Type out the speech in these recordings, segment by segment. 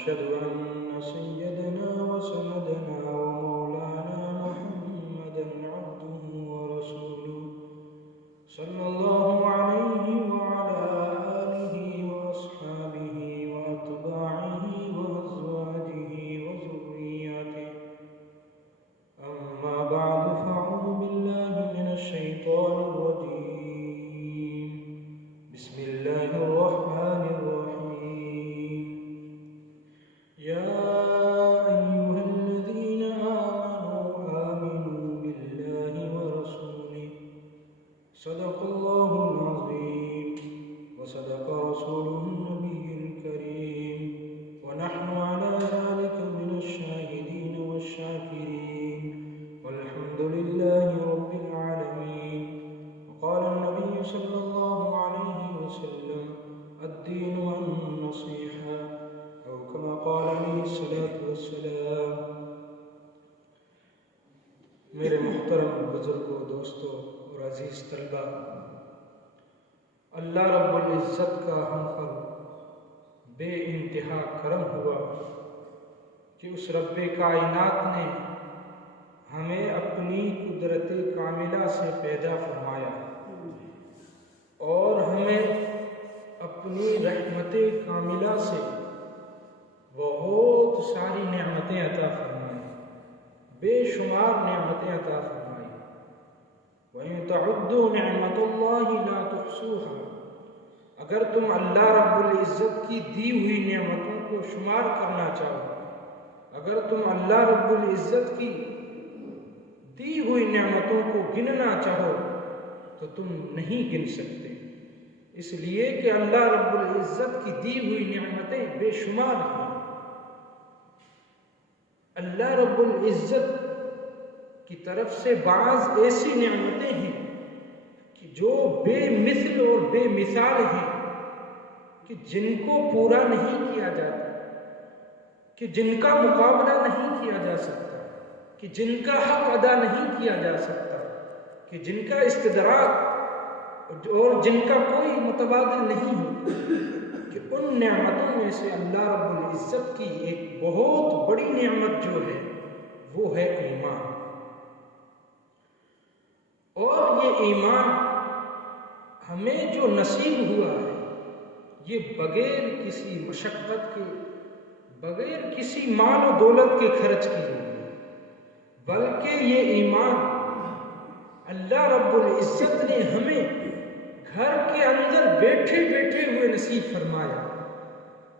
ونشهد أن سيدنا وسندنا ومولانا محمدا عبده ورسوله صلى الله عليه وعلى آله وأصحابه وأتباعه وأزواجه وذرياته. أما بعد فأعوذ بالله من الشيطان الرجيم. بسم الله الرحمن الرحيم. يا أيها الذين آمنوا بالله ورسوله صدق الله العظيم وصدق رسوله النبي الكريم ونحن على ذلك من الشاهدين والشاكرين والحمد لله رب العالمين. وقال النبي صلى الله عليه وسلم الدين النصيحة أو كما قال عليه الصلاة والسلام. میرے محترم بزرگوں، دوستوں اور عزیز طلبہ، اللہ رب العزت کا ہم پر بے انتہا کرم ہوا کہ اس رب کائنات نے ہمیں اپنی قدرت کاملہ سے پیدا فرمایا اور ہمیں اپنی رحمت کاملہ سے بہت ساری نعمتیں عطا فرمائی، بے شمار نعمتیں عطا فرمائی. وَإِن تَعُدُّوا نِعْمَةَ اللَّهِ لَا تُحْصُوهَا. اگر تم اللہ رب العزت کی دی ہوئی نعمتوں کو شمار کرنا چاہو، اگر تم اللہ رب العزت کی دی ہوئی نعمتوں کو گننا چاہو تو تم نہیں گن سکتے، اس لیے کہ اللہ رب العزت کی دی ہوئی نعمتیں بے شمار ہیں. اللہ رب العزت کی طرف سے بعض ایسی نعمتیں ہیں کہ جو بے مثل اور بے مثال ہیں، کہ جن کو پورا نہیں کیا جاتا، کہ جن کا مقابلہ نہیں کیا جا سکتا، کہ جن کا حق ادا نہیں کیا جا سکتا، کہ جن کا استدراک اور جن کا کوئی متبادل نہیں ہے. کہ ان نعمتوں میں سے اللہ رب العزت کی ایک بہت بڑی نعمت جو ہے وہ ہے ایمان. اور یہ ایمان ہمیں جو نصیب ہوا ہے یہ بغیر کسی مشقت کے، بغیر کسی مال و دولت کے خرچ کی ہوئی، بلکہ یہ ایمان اللہ رب العزت نے ہمیں گھر کے اندر بیٹھے بیٹھے ہوئے نصیب فرمایا.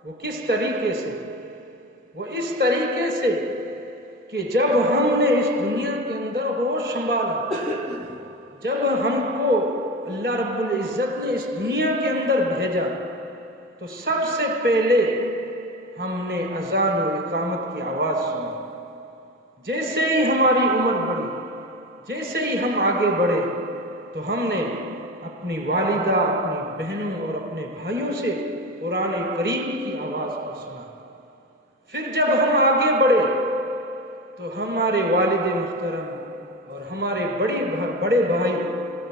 وہ کس طریقے سے؟ وہ اس طریقے سے کہ جب ہم نے اس دنیا کے اندر ہوش سنبھالا، جب ہم کو اللہ رب العزت نے اس دنیا کے اندر بھیجا تو سب سے پہلے ہم نے اذان و اقامت کی آواز سنی. جیسے ہی ہماری عمر بڑھی، جیسے ہی ہم آگے بڑھے تو ہم نے اپنی والدہ، اپنی بہنوں اور اپنے بھائیوں سے قرآن کریم کی آواز کو سنا. پھر جب ہم آگے بڑھے تو ہمارے والد محترم اور ہمارے بڑے بھائی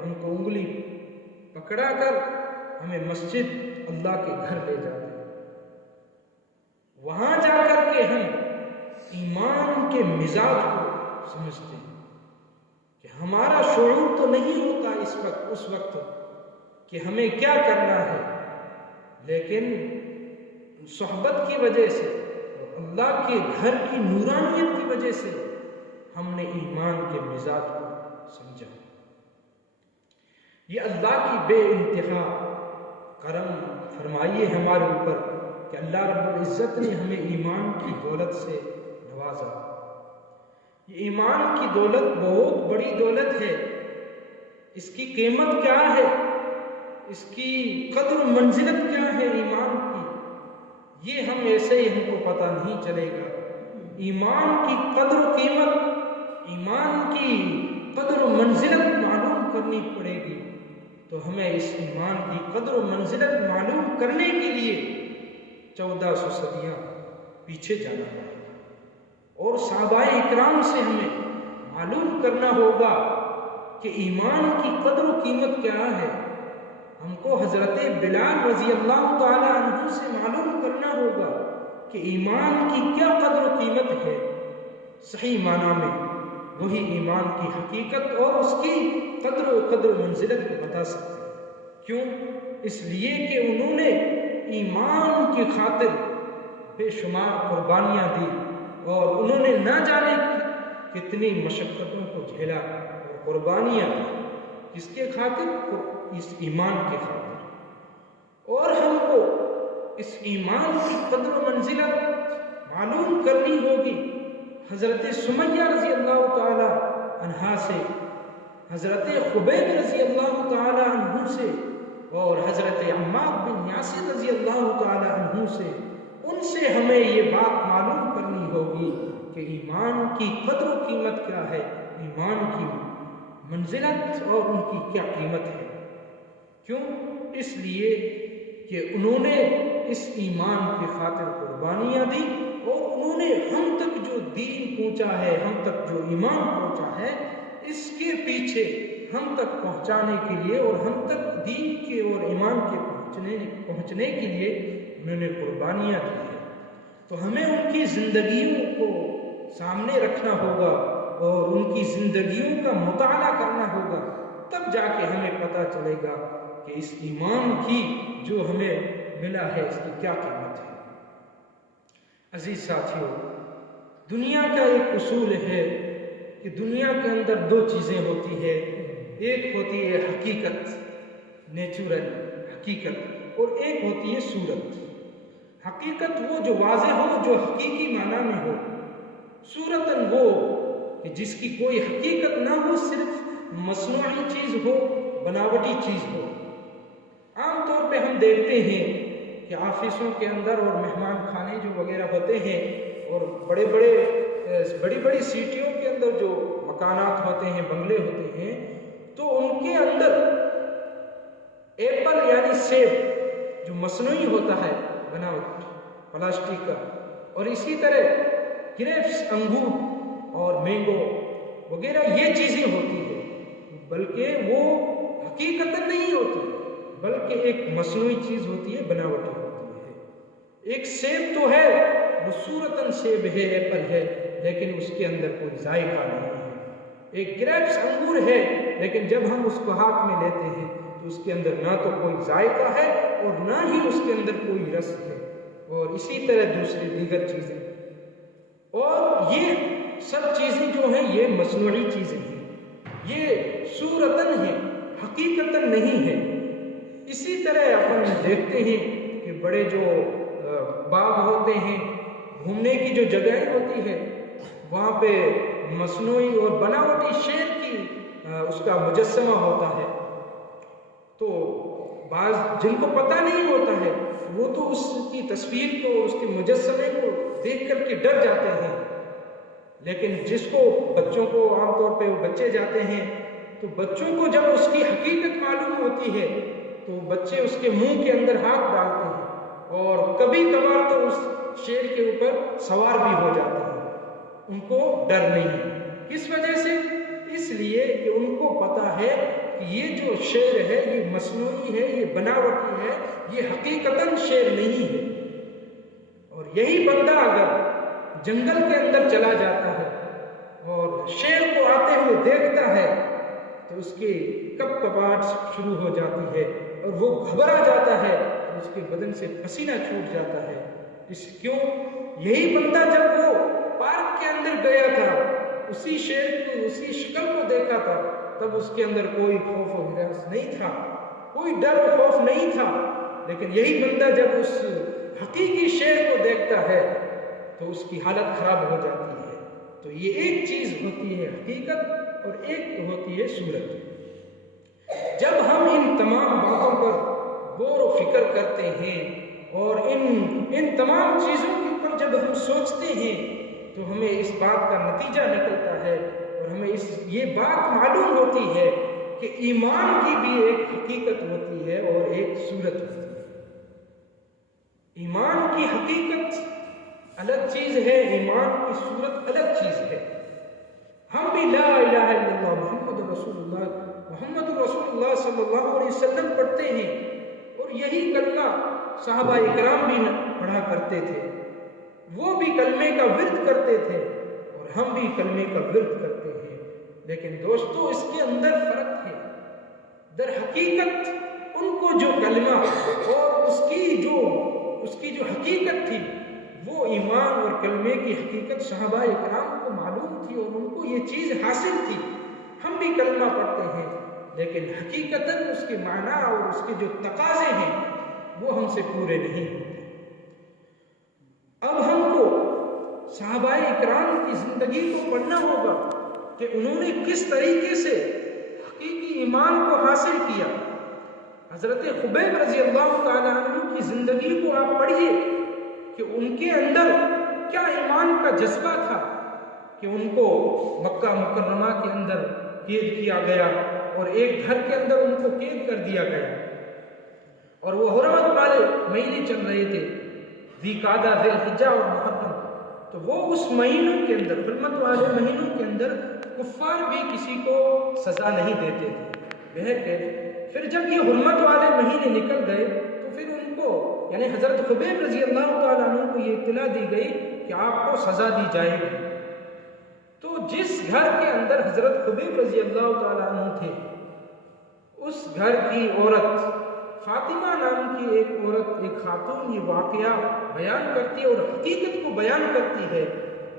ہم کو انگلی پکڑا کر ہمیں مسجد اللہ کے گھر لے جاتے. وہاں جا کر کے ہم ایمان کے مزاج کو سمجھتے ہیں کہ ہمارا شعور تو نہیں ہوتا اس وقت کہ ہمیں کیا کرنا ہے، لیکن صحبت کی وجہ سے اور اللہ کے گھر کی نورانیت کی وجہ سے ہم نے ایمان کے مزاج کو سمجھا. یہ اللہ کی بے انتہا کرم فرمائیے ہمارے اوپر کہ اللہ رب العزت نے ہمیں ایمان کی دولت سے نوازا. یہ ایمان کی دولت بہت بڑی دولت ہے. اس کی قیمت کیا ہے، اس کی قدر و منزلت کیا ہے ایمان کی، یہ ہم ایسے ہی ہم کو پتہ نہیں چلے گا. ایمان کی قدر و قیمت، ایمان کی قدر و منزلت معلوم کرنی پڑے گی. تو ہمیں اس ایمان کی قدر و منزلت معلوم کرنے کے لیے 1400 صدیاں پیچھے جانا پڑے گا اور صحابہ اکرام سے ہمیں معلوم کرنا ہوگا کہ ایمان کی قدر و قیمت کیا ہے. ہم کو حضرت بلال رضی اللہ تعالی عنہ سے معلوم کرنا ہوگا کہ ایمان کی کیا قدر و قیمت ہے، صحیح معنی میں وہی ایمان کی حقیقت اور اس کی قدر و منزلت کو بتا سکتے ہیں۔ کیوں؟ اس لیے کہ انہوں نے ایمان کی خاطر بے شمار قربانیاں دی اور انہوں نے نہ جانے کتنی مشقتوں کو جھیلا اور قربانیاں دی، کس کے خاطر؟ اس ایمان کے خاطر۔ اور ہم کو اس ایمان کی قدر و منزلت معلوم کرنی ہوگی حضرت سمیہ رضی اللہ تعالی عنہا سے، حضرت خبیب رضی اللہ تعالی عنہ سے اور حضرت عمار بن یاسر رضی اللہ تعالی عنہ سے۔ ان سے ہمیں یہ بات معلوم کرنی ہوگی کہ ایمان کی قدر و قیمت کیا ہے، ایمان کی منزلت اور ان کی کیا قیمت ہے۔ کیوں؟ اس لیے کہ انہوں نے اس ایمان کی خاطر قربانیاں دی اور انہوں نے ہم تک جو دین پہنچا ہے، ہم تک جو ایمان پہنچا ہے، اس کے پیچھے ہم تک پہنچانے کے لیے اور ہم تک دین کے اور ایمان کے پہنچنے کے لیے انہوں نے قربانیاں دی ہیں۔ تو ہمیں ان کی زندگیوں کو سامنے رکھنا ہوگا اور ان کی زندگیوں کا مطالعہ کرنا ہوگا، تب جا کے ہمیں پتہ چلے گا کہ اس ایمان کی جو ہمیں ملا ہے اس کی کیا قیمت ہے۔ عزیز ساتھیو، دنیا کا ایک اصول ہے کہ دنیا کے اندر دو چیزیں ہوتی ہے، ایک ہوتی ہے حقیقت، نیچرل حقیقت، اور ایک ہوتی ہے صورت۔ حقیقت وہ جو واضح ہو، جو حقیقی معنی میں ہو، صورتاً وہ کہ جس کی کوئی حقیقت نہ ہو، صرف مصنوعی چیز ہو، بناوٹی چیز ہو۔ عام طور پہ ہم دیکھتے ہیں کہ آفسوں کے اندر اور مہمان خانے جو وغیرہ ہوتے ہیں اور بڑی بڑی سٹیوں کے اندر جو مکانات ہوتے ہیں، بنگلے ہوتے ہیں، تو ان کے اندر ایپل یعنی سیب جو مصنوعی ہوتا ہے، بناوٹ پلاسٹک کا، اور اسی طرح گریپس انگور اور مینگو وغیرہ یہ چیزیں ہوتی ہیں، بلکہ وہ حقیقتاً نہیں ہوتی، بلکہ ایک مصنوعی چیز ہوتی ہے، بناوٹی ہوتی ہے۔ ایک سیب تو ہے، وہ صورتاً سیب ہے، ایپل ہے، لیکن اس کے اندر کوئی ذائقہ نہیں ہے۔ ایک گریپس انگور ہے، لیکن جب ہم اس کو ہاتھ میں لیتے ہیں تو اس کے اندر نہ تو کوئی ذائقہ ہے اور نہ ہی اس کے اندر کوئی رس ہے، اور اسی طرح دوسری دیگر چیزیں۔ اور یہ سب چیزیں جو ہیں یہ مصنوعی چیزیں ہیں، یہ صورتاً ہیں، حقیقتاً نہیں ہے۔ اسی طرح اپن دیکھتے ہیں کہ بڑے جو باغ ہوتے ہیں، گھومنے کی جو جگہیں ہوتی ہے، وہاں پہ مصنوعی اور بناوٹی شیر کی اس کا مجسمہ ہوتا ہے، تو بعض جن کو پتہ نہیں ہوتا ہے وہ تو اس کی تصویر کو، اس کے مجسمے کو دیکھ کر کے ڈر جاتے ہیں، لیکن جس کو بچوں کو عام طور پہ وہ بچے جاتے ہیں، تو بچوں کو جب اس کی حقیقت معلوم ہوتی ہے تو بچے اس کے منہ کے اندر ہاتھ ڈالتے ہیں اور کبھی کبھار تو اس شیر کے اوپر سوار بھی ہو جاتے ہیں، ان کو ڈر نہیں۔ کس وجہ سے؟ اس لیے کہ ان کو پتہ ہے کہ یہ جو شیر ہے یہ مصنوعی ہے، یہ بناوٹی ہے، یہ حقیقتاً شیر نہیں ہے۔ اور یہی بندہ اگر جنگل کے اندر چلا جاتا ہے اور شیر کو آتے ہوئے دیکھتا ہے تو اس کی کپ کپاہٹ شروع ہو جاتی ہے اور وہ گھبرا جاتا ہے، اس کے بدن سے پسینہ چھوٹ جاتا ہے۔ کیوں؟ یہی بندہ جب وہ پارک کے اندر گیا تھا، اسی شیر کو، اسی شکل کو دیکھا تھا، تب اس کے اندر کوئی خوف و ہراس نہیں تھا، کوئی ڈر و خوف نہیں تھا، لیکن یہی بندہ جب اس حقیقی شیر کو دیکھتا ہے تو اس کی حالت خراب ہو جاتی ہے۔ تو یہ ایک چیز ہوتی ہے حقیقت اور ایک ہوتی ہے صورت۔ جب ہم ان تمام باتوں پر غور و فکر کرتے ہیں اور ان تمام چیزوں کے اوپر جب ہم سوچتے ہیں تو ہمیں اس بات کا نتیجہ نکلتا ہے اور ہمیں یہ بات معلوم ہوتی ہے کہ ایمان کی بھی ایک حقیقت ہوتی ہے اور ایک صورت ہوتی ہے۔ ایمان کی حقیقت الگ چیز ہے، ایمان کی صورت الگ چیز ہے۔ ہم بھی لا الہ الا اللہ محمد رسول اللہ صلی اللہ علیہ وسلم پڑھتے ہیں اور یہی کلمہ صحابہ اکرام بھی پڑھا کرتے تھے، وہ بھی کلمے کا ورد کرتے تھے اور ہم بھی کلمے کا ورد کرتے ہیں، لیکن دوستو اس کے اندر فرق ہے۔ در حقیقت ان کو جو کلمہ اور اس کی جو حقیقت تھی وہ ایمان اور کلمے کی حقیقت صحابہ اکرام کو معلوم تھی اور ان کو یہ چیز حاصل تھی۔ ہم بھی کلمہ پڑھتے ہیں لیکن حقیقتاً اس کے معنی اور اس کے جو تقاضے ہیں وہ ہم سے پورے نہیں ہوتے۔ اب ہم کو صحابہ اکرام کی زندگی کو پڑھنا ہوگا کہ انہوں نے کس طریقے سے حقیقی ایمان کو حاصل کیا۔ حضرت خبیب رضی اللہ تعالیٰ عنہ کی زندگی کو آپ پڑھیے کہ ان کے اندر کیا ایمان کا جذبہ تھا کہ ان کو مکہ مکرمہ کے اندر قید کیا گیا اور ایک گھر کے اندر ان کو قید کر دیا گیا، اور وہ حرمت والے مہینے چل رہے تھے، ذی قعدہ، ذی الحجہ اور محرم، تو وہ اس مہینوں کے اندر، حرمت والے مہینوں کے اندر کفار بھی کسی کو سزا نہیں دیتے تھے۔ بہرکیف پھر جب یہ حرمت والے مہینے نکل گئے تو پھر ان کو یعنی حضرت خبیب رضی اللہ تعالیٰ عنہ کو یہ اطلاع دی گئی کہ آپ کو سزا دی جائے گی۔ تو جس گھر کے اندر حضرت خبیب رضی اللہ تعالیٰ عنہ تھے، اس گھر کی عورت فاطمہ نام کی ایک عورت، ایک خاتون، یہ واقعہ بیان کرتی ہے اور حقیقت کو بیان کرتی ہے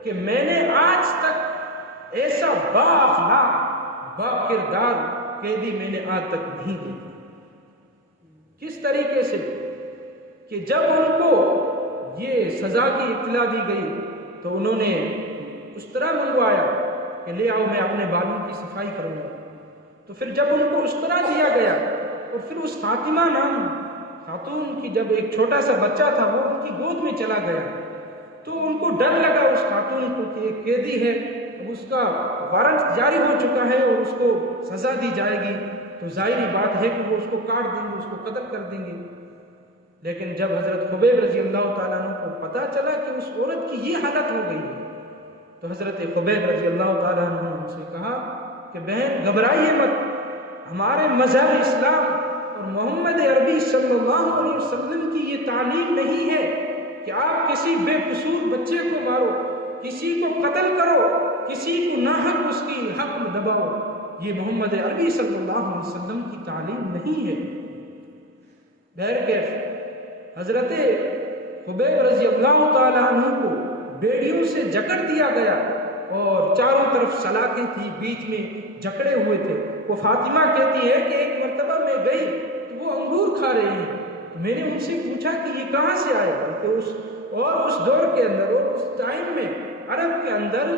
کہ میں نے آج تک ایسا با اخلاق، با کردار قیدی میں نے آج تک نہیں دیکھا۔ کس طریقے سے کہ جب ان کو یہ سزا کی اطلاع دی گئی تو انہوں نے اس طرح منگوایا کہ لے آؤ میں اپنے بالوں کی صفائی کروں گا، تو پھر جب ان کو اس طرح دیا گیا اور پھر اس فاطمہ نام خاتون کی جب ایک چھوٹا سا بچہ تھا وہ ان کی گود میں چلا گیا تو ان کو ڈر لگا اس خاتون کو کہ ایک قیدی ہے، اس کا وارنٹ جاری ہو چکا ہے اور اس کو سزا دی جائے گی، تو ظاہری بات ہے کہ وہ اس کو کاٹ دیں گے، اس کو قتل کر دیں گے۔ لیکن جب حضرت خبیب رضی اللہ تعالیٰ عنہ کو پتہ چلا کہ اس عورت کی یہ حالت ہو گئی تو حضرت خبیب رضی اللہ تعالیٰ عنہ نے ان سے کہا کہ بہن گھبرائیے مت، ہمارے مذہب اسلام اور محمد عربی صلی اللہ علیہ وسلم کی یہ تعلیم نہیں ہے کہ آپ کسی بے قصور بچے کو مارو، کسی کو قتل کرو، کسی کو ناحق اس کی حق میں دباؤ۔ یہ محمد عربی صلی اللہ علیہ وسلم کی تعلیم نہیں ہے۔ بہرکیف حضرت خبیب رضی اللہ تعالیٰ عنہ کو بیڑیوں سے جکڑ دیا گیا اور چاروں طرف سلاخیں تھی، بیچ میں جکڑے ہوئے تھے۔ وہ فاطمہ کہتی ہے کہ ایک مرتبہ میں گئی تو وہ انگور کھا رہی ہیں، میں نے ان سے پوچھا کہ یہ کہاں سے آئے، کہ اس دور کے اندر اور اس ٹائم میں عرب کے اندر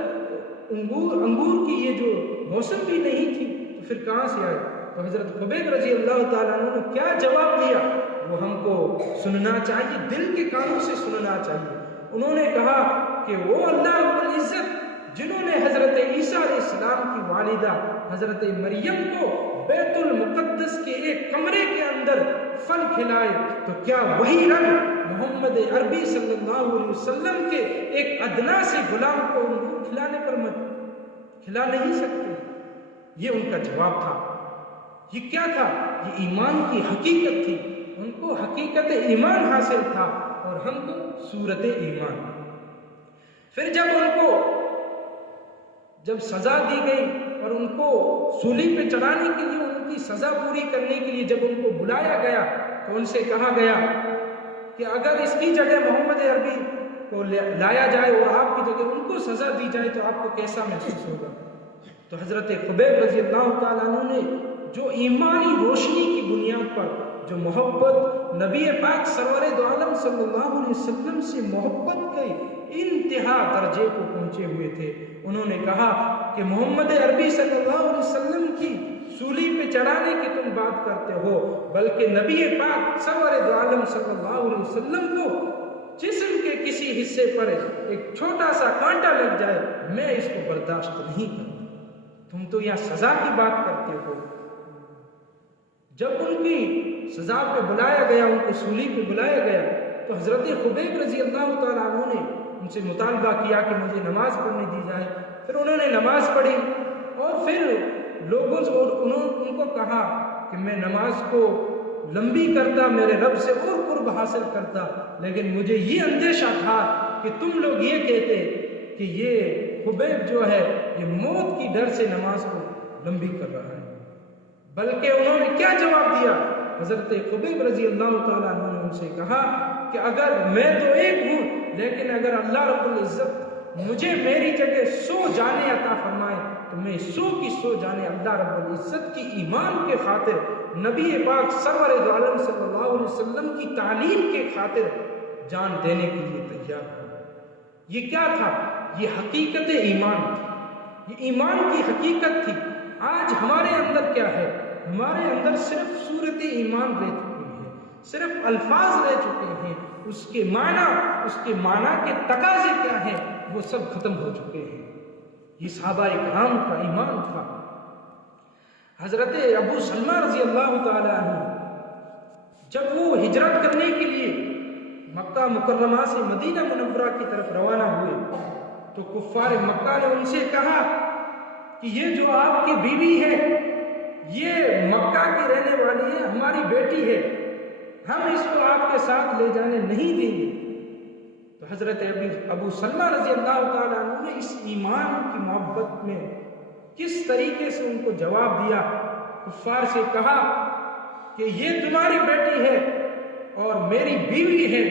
انگور کی یہ جو موسم بھی نہیں تھی تو پھر کہاں سے آئے؟ تو حضرت خبیب رضی اللہ تعالیٰ عنہ نے کیا جواب دیا وہ ہم کو سننا چاہیے، دل کے کانوں سے سننا چاہیے۔ انہوں نے کہا کہ وہ اللہ رب العزت جنہوں نے حضرت عیسیٰ علیہ السلام کی والدہ حضرت مریم کو بیت المقدس کے ایک کمرے کے اندر پھل کھلائے، تو کیا وہی رب محمد عربی صلی اللہ علیہ وسلم کے ایک ادنا سے غلام کو انگور کھلانے پر کھلا نہیں سکتے؟ یہ ان کا جواب تھا۔ یہ کیا تھا؟ یہ ایمان کی حقیقت تھی، ان کو حقیقت ایمان حاصل تھا اور ہم کو صورت ایمان۔ پھر جب سزا دی گئی اور ان کو سولی پہ چڑھانے کے لیے، ان کی سزا پوری کرنے کے لیے جب ان کو بلایا گیا تو ان سے کہا گیا کہ اگر اس کی جگہ محمد عربی کو لایا جائے اور آپ کی جگہ ان کو سزا دی جائے تو آپ کو کیسا محسوس ہوگا؟ تو حضرت خبیب رضی اللہ تعالیٰ عنہ نے جو ایمانی روشنی کی بنیاد پر جو محبت نبی پاک سرور دو عالم صلی اللہ علیہ وسلم سے محبت کے انتہا درجے کو پہنچے ہوئے تھے، انہوں نے کہا کہ محمد عربی صلی اللہ علیہ وسلم کی سولی پہ چڑھانے کی تم بات کرتے ہو، بلکہ نبی پاک سرور دو عالم صلی اللہ علیہ وسلم کو جسم کے کسی حصے پر ایک چھوٹا سا کانٹا لگ جائے میں اس کو برداشت نہیں کروں، تم تو یہاں سزا کی بات کرتے ہو۔ جب ان کی سزا پہ بلایا گیا، ان کو سولی پہ بلایا گیا تو حضرت خبیب رضی اللہ تعالیٰ عنہ نے ان سے مطالبہ کیا کہ مجھے نماز پڑھنے دی جائے۔ پھر انہوں نے نماز پڑھی اور پھر لوگوں سے ان کو کہا کہ میں نماز کو لمبی کرتا، میرے رب سے اور قرب حاصل کرتا، لیکن مجھے یہ اندیشہ تھا کہ تم لوگ یہ کہتے کہ یہ خبیب جو ہے یہ موت کی ڈر سے نماز کو لمبی کر رہا ہے، بلکہ انہوں نے کیا جواب دیا؟ حضرت خبیب رضی اللہ تعالیٰ عنہ نے ان سے کہا کہ اگر میں تو ایک ہوں، لیکن اگر اللہ رب العزت مجھے میری جگہ 100 جانیں عطا فرمائے تو میں 100 کی 100 جانیں اللہ رب العزت کی ایمان کے خاطر، نبی پاک سرور دو عالم صلی اللہ علیہ وسلم کی تعلیم کے خاطر جان دینے کے لیے تیار ہوں۔ یہ کیا تھا؟ یہ حقیقت ایمان تھی، یہ ایمان کی حقیقت تھی۔ آج ہمارے اندر کیا ہے؟ ہمارے اندر صرف صورت ایمان رہ چکی ہے، صرف الفاظ رہ چکے ہیں، اس کے معنی کے تقاضے کیا ہیں وہ سب ختم ہو چکے ہیں۔ یہ صحابہ کرام کا ایمان تھا۔ حضرت ابو سلمہ رضی اللہ تعالی عنہ جب وہ ہجرت کرنے کے لیے مکہ مکرمہ سے مدینہ منورہ کی طرف روانہ ہوئے تو کفار مکہ نے ان سے کہا کہ یہ جو آپ کی بیوی ہے یہ مکہ کی رہنے والی ہے، ہماری بیٹی ہے، ہم اس کو آپ کے ساتھ لے جانے نہیں دیں گے۔ تو حضرت ابو سلمہ رضی اللہ تعالیٰ عنہ نے اس ایمان کی محبت میں کس طریقے سے ان کو جواب دیا، کفار سے کہا کہ یہ تمہاری بیٹی ہے اور میری بیوی ہے،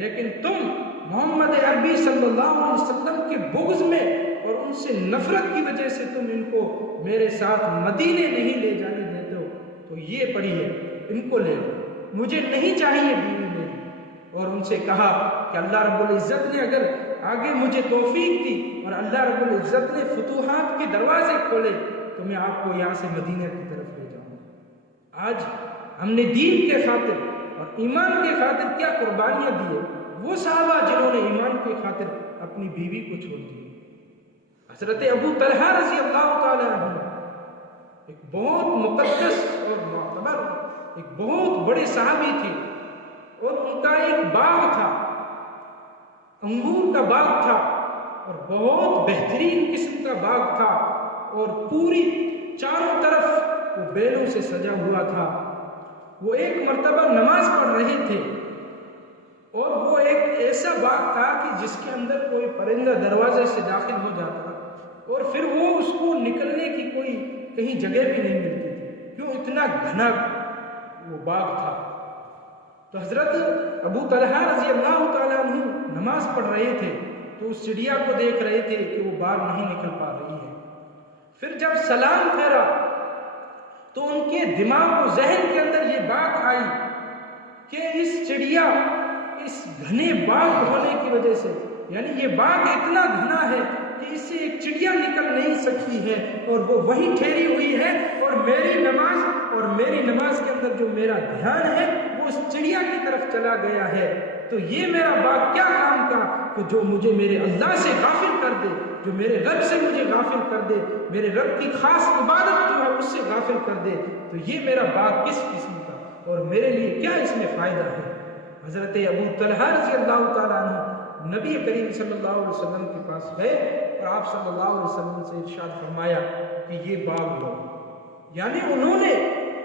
لیکن تم محمد عربی صلی اللہ علیہ وسلم کے بغض میں اور ان سے نفرت کی وجہ سے تم ان کو میرے ساتھ مدینے نہیں لے جانے دیتے ہو، تو یہ پڑی ہے، ان کو لے لو، مجھے نہیں چاہیے بیوی میری۔ اور ان سے کہا کہ اللہ رب العزت نے اگر آگے مجھے توفیق دی اور اللہ رب العزت نے فتوحات کے دروازے کھولے تو میں آپ کو یہاں سے مدینہ کی طرف لے جاؤں۔ آج ہم نے دین کے خاطر اور ایمان کے خاطر کیا قربانیاں دی ہے، وہ صحابہ جنہوں نے ایمان کے خاطر اپنی بیوی کو چھوڑ دی۔ حضرت ابو طلحہ رضی اللہ تعالی عنہ ایک بہت مقدس اور معتبر ایک بہت بڑے صحابی تھے، اور ان کا ایک باغ تھا، انگور کا باغ تھا، اور بہت بہترین قسم کا باغ تھا، اور پوری چاروں طرف وہ بیلوں سے سجا ہوا تھا۔ وہ ایک مرتبہ نماز پڑھ رہے تھے، اور وہ ایک ایسا باغ تھا کہ جس کے اندر کوئی پرندہ دروازے سے داخل ہو جاتا اور پھر وہ اس کو نکلنے کی کوئی کہیں جگہ بھی نہیں ملتی تھی، کیوں؟ اتنا گھنا وہ باغ تھا۔ تو حضرت ابو طلحہ رضی اللہ تعالیٰ عنہ نماز پڑھ رہے تھے تو اس چڑیا کو دیکھ رہے تھے کہ وہ باہر نہیں نکل پا رہی ہے۔ پھر جب سلام پھیرا تو ان کے دماغ و ذہن کے اندر یہ بات آئی کہ اس چڑیا اس گھنے باغ ہونے کی وجہ سے، یعنی یہ باغ اتنا گھنا ہے کہ اس سے ایک چڑیا نکل نہیں سکتی ہے، اور وہ وہیں ٹھہری ہوئی ہے، اور میری نماز کے اندر جو میرا دھیان ہے وہ اس چڑیا کی طرف چلا گیا ہے، تو یہ میرا باغ کیا کام کا کہ جو مجھے میرے اللہ سے غافل کر دے، جو میرے رب سے مجھے غافل کر دے، میرے رب کی خاص عبادت جو ہے اس سے غافل کر دے، تو یہ میرا باغ کس قسم کا اور میرے لیے کیا اس میں فائدہ ہے۔ حضرت ابو طلحہ رضی اللہ تعالیٰ عنہ نبی کریم صلی اللہ علیہ وسلم کے پاس گئے اور آپ صلی اللہ علیہ وسلم سے ارشاد فرمایا کہ یہ باغ لو، یعنی انہوں نے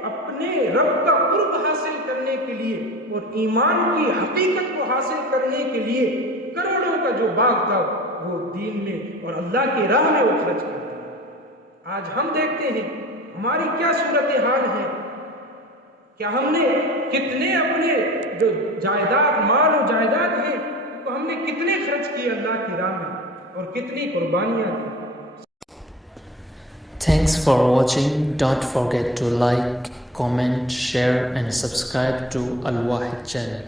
اپنے رب کا قرب حاصل کرنے کے لیے اور ایمان کی حقیقت کو حاصل کرنے کے لیے کروڑوں کا جو باغ تھا وہ دین میں اور اللہ کی راہ میں وہ خرچ کرتے۔ آج ہم دیکھتے ہیں ہماری کیا صورتحال ہے، کیا ہم نے کتنے اپنے جو جائیداد مال و جائیداد ہیں تو ہم نے کتنے خرچ کیے اللہ کی راہ میں اور کتنی قربانیاں دی۔ Thanks for watching. Don't forget to like, comment, share and subscribe to Al Wahid channel.